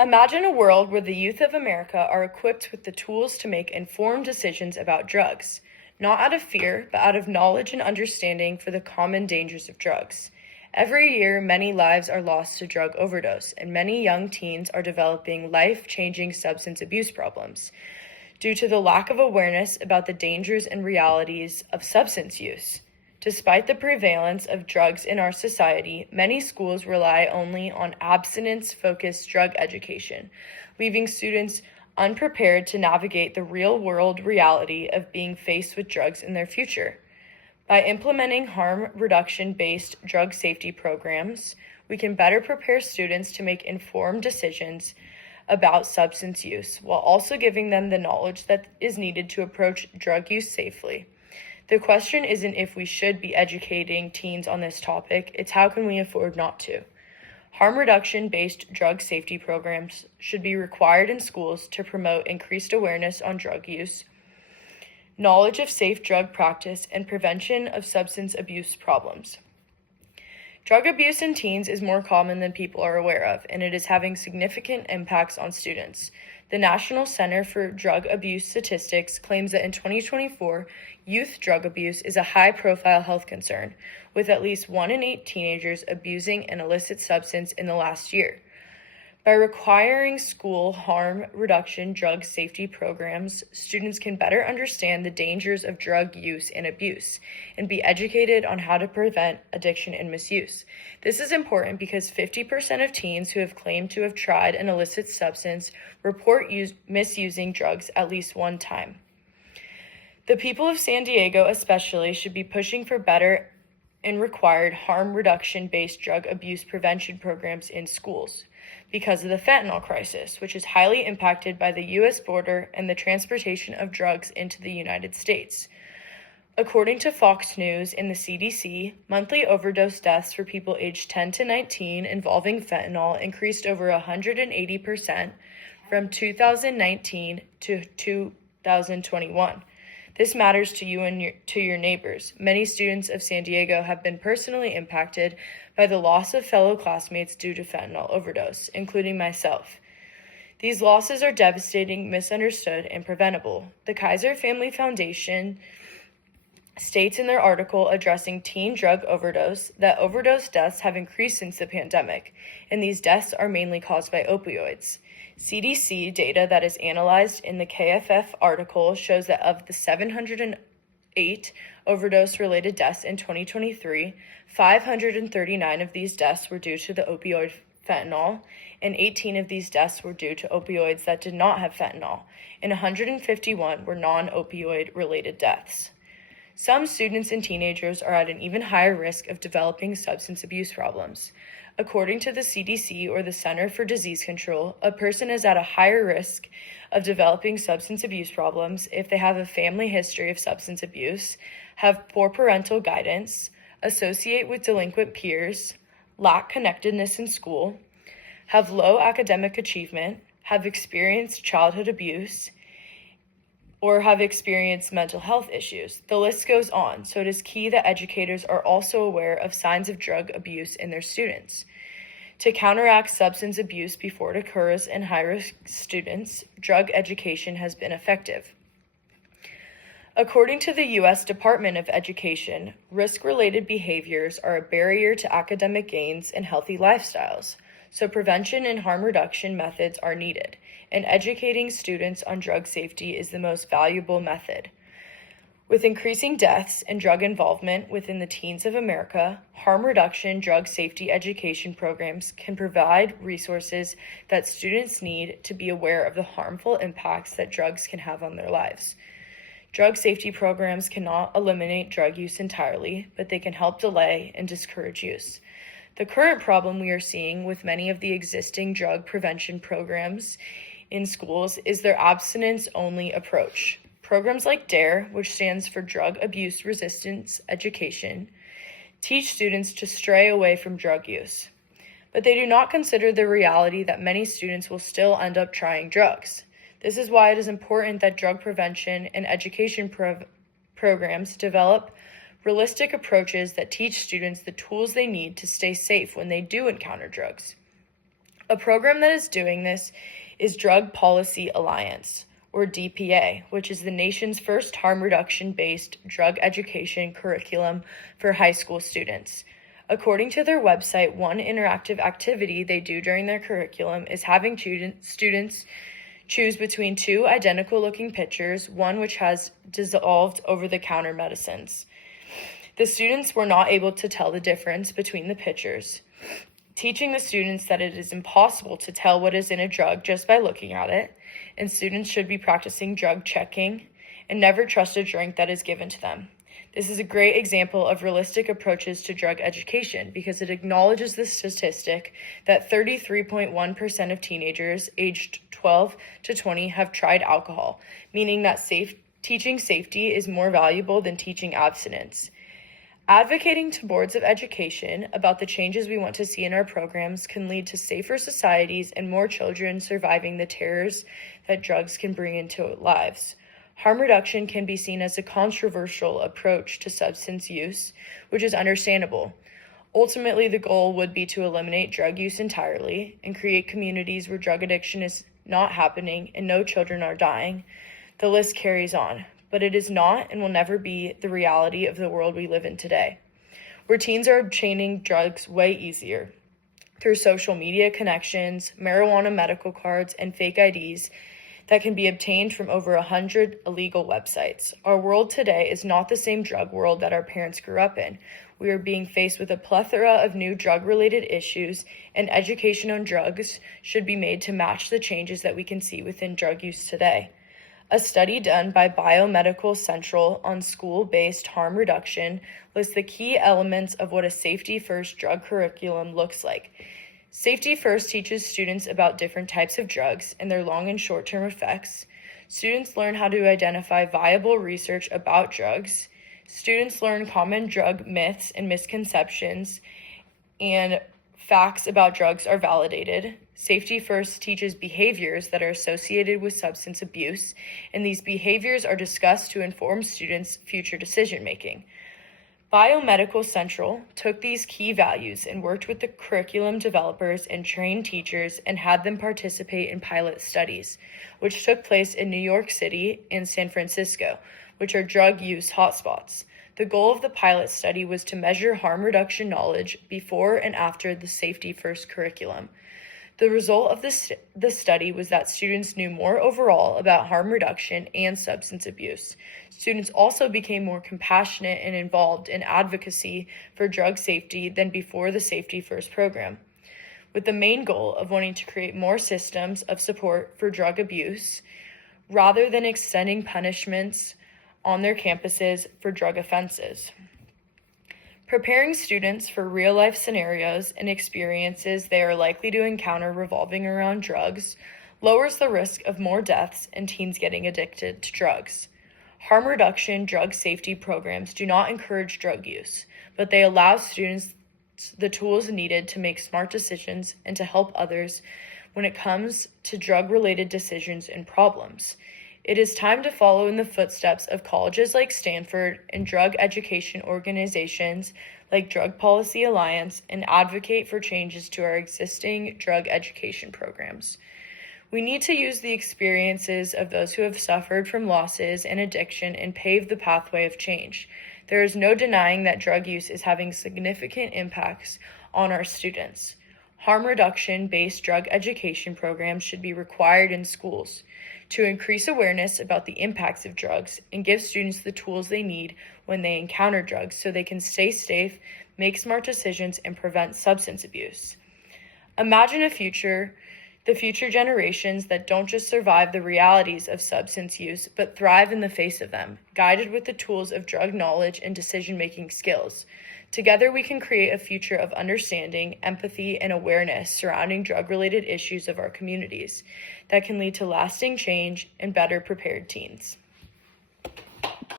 Imagine a world where the youth of America are equipped with the tools to make informed decisions about drugs, not out of fear, but out of knowledge and understanding for the common dangers of drugs. Every year, many lives are lost to drug overdose, and many young teens are developing life-changing substance abuse problems due to the lack of awareness about the dangers and realities of substance use. Despite the prevalence of drugs in our society, many schools rely only on abstinence-focused drug education, leaving students unprepared to navigate the real-world reality of being faced with drugs in their future. By implementing harm reduction-based drug safety programs, we can better prepare students to make informed decisions about substance use, while also giving them the knowledge that is needed to approach drug use safely. The question isn't if we should be educating teens on this topic, it's how can we afford not to. Harm reduction-based drug safety programs should be required in schools to promote increased awareness on drug use, knowledge of safe drug practice, and prevention of substance abuse problems. Drug abuse in teens is more common than people are aware of, and it is having significant impacts on students. The National Center for Drug Abuse Statistics claims that in 2024, youth drug abuse is a high-profile health concern, with at least 1 in 8 teenagers abusing an illicit substance in the last year. By requiring school harm reduction drug safety programs, students can better understand the dangers of drug use and abuse and be educated on how to prevent addiction and misuse. This is important because 50% of teens who have claimed to have tried an illicit substance report misusing drugs at least one time. The people of San Diego especially should be pushing for better and required harm reduction-based drug abuse prevention programs in schools because of the fentanyl crisis, which is highly impacted by the U.S. border and the transportation of drugs into the United States. According to Fox News and the CDC, monthly overdose deaths for people aged 10 to 19 involving fentanyl increased over 180% from 2019 to 2021. This matters to you and to your neighbors. Many students of San Diego have been personally impacted by the loss of fellow classmates due to fentanyl overdose, including myself. These losses are devastating, misunderstood, and preventable. The Kaiser Family Foundation states in their article addressing teen drug overdose that overdose deaths have increased since the pandemic, and these deaths are mainly caused by opioids. CDC data that is analyzed in the KFF article shows that of the 708 overdose-related deaths in 2023, 539 of these deaths were due to the opioid fentanyl, and 18 of these deaths were due to opioids that did not have fentanyl, and 151 were non-opioid related deaths. Some students and teenagers are at an even higher risk of developing substance abuse problems. According to the CDC, or the Center for Disease Control, a person is at a higher risk of developing substance abuse problems if they have a family history of substance abuse, have poor parental guidance, associate with delinquent peers, lack connectedness in school, have low academic achievement, have experienced childhood abuse, or have experienced mental health issues. The list goes on, so it is key that educators are also aware of signs of drug abuse in their students. To counteract substance abuse before it occurs in high-risk students, drug education has been effective. According to the U.S. Department of Education, risk-related behaviors are a barrier to academic gains and healthy lifestyles, so prevention and harm reduction methods are needed, and educating students on drug safety is the most valuable method. With increasing deaths and drug involvement within the teens of America, harm reduction drug safety education programs can provide resources that students need to be aware of the harmful impacts that drugs can have on their lives. Drug safety programs cannot eliminate drug use entirely, but they can help delay and discourage use. The current problem we are seeing with many of the existing drug prevention programs in schools is their abstinence-only approach. Programs like DARE, which stands for Drug Abuse Resistance Education, teach students to stray away from drug use. But they do not consider the reality that many students will still end up trying drugs. This is why it is important that drug prevention and education programs develop realistic approaches that teach students the tools they need to stay safe when they do encounter drugs. A program that is doing this is Drug Policy Alliance, or DPA, which is the nation's first harm reduction-based drug education curriculum for high school students. According to their website, one interactive activity they do during their curriculum is having students choose between two identical-looking pitchers, one which has dissolved over-the-counter medicines. The students were not able to tell the difference between the pitchers, teaching the students that it is impossible to tell what is in a drug just by looking at it, and students should be practicing drug checking and never trust a drink that is given to them. This is a great example of realistic approaches to drug education because it acknowledges the statistic that 33.1% of teenagers aged 12 to 20 have tried alcohol, meaning that teaching safety is more valuable than teaching abstinence. Advocating to boards of education about the changes we want to see in our programs can lead to safer societies and more children surviving the terrors that drugs can bring into lives. Harm reduction can be seen as a controversial approach to substance use, which is understandable. Ultimately, the goal would be to eliminate drug use entirely and create communities where drug addiction is not happening and no children are dying. The list carries on. But it is not and will never be the reality of the world we live in today, where teens are obtaining drugs way easier through social media connections, marijuana medical cards, and fake IDs that can be obtained from over 100 illegal websites. Our world today is not the same drug world that our parents grew up in. We are being faced with a plethora of new drug-related issues, and education on drugs should be made to match the changes that we can see within drug use today. A study done by Biomedical Central on school-based harm reduction lists the key elements of what a safety-first drug curriculum looks like. Safety First teaches students about different types of drugs and their long and short-term effects. Students learn how to identify viable research about drugs. Students learn common drug myths and misconceptions, and facts about drugs are validated. Safety First teaches behaviors that are associated with substance abuse, and these behaviors are discussed to inform students' future decision-making. Biomedical Central took these key values and worked with the curriculum developers and trained teachers and had them participate in pilot studies, which took place in New York City and San Francisco, which are drug use hotspots. The goal of the pilot study was to measure harm reduction knowledge before and after the Safety First curriculum. The result of the study was that students knew more overall about harm reduction and substance abuse. Students also became more compassionate and involved in advocacy for drug safety than before the Safety First program, with the main goal of wanting to create more systems of support for drug abuse rather than extending punishments on their campuses for drug offenses. Preparing students for real-life scenarios and experiences they are likely to encounter revolving around drugs lowers the risk of more deaths and teens getting addicted to drugs. Harm reduction drug safety programs do not encourage drug use, but they allow students the tools needed to make smart decisions and to help others when it comes to drug-related decisions and problems. It is time to follow in the footsteps of colleges like Stanford and drug education organizations like Drug Policy Alliance and advocate for changes to our existing drug education programs. We need to use the experiences of those who have suffered from losses and addiction and pave the pathway of change. There is no denying that drug use is having significant impacts on our students. Harm reduction-based drug education programs should be required in schools to increase awareness about the impacts of drugs and give students the tools they need when they encounter drugs so they can stay safe, make smart decisions, and prevent substance abuse. Imagine the future generations that don't just survive the realities of substance use, but thrive in the face of them, guided with the tools of drug knowledge and decision-making skills. Together, we can create a future of understanding, empathy, and awareness surrounding drug-related issues of our communities that can lead to lasting change and better prepared teens.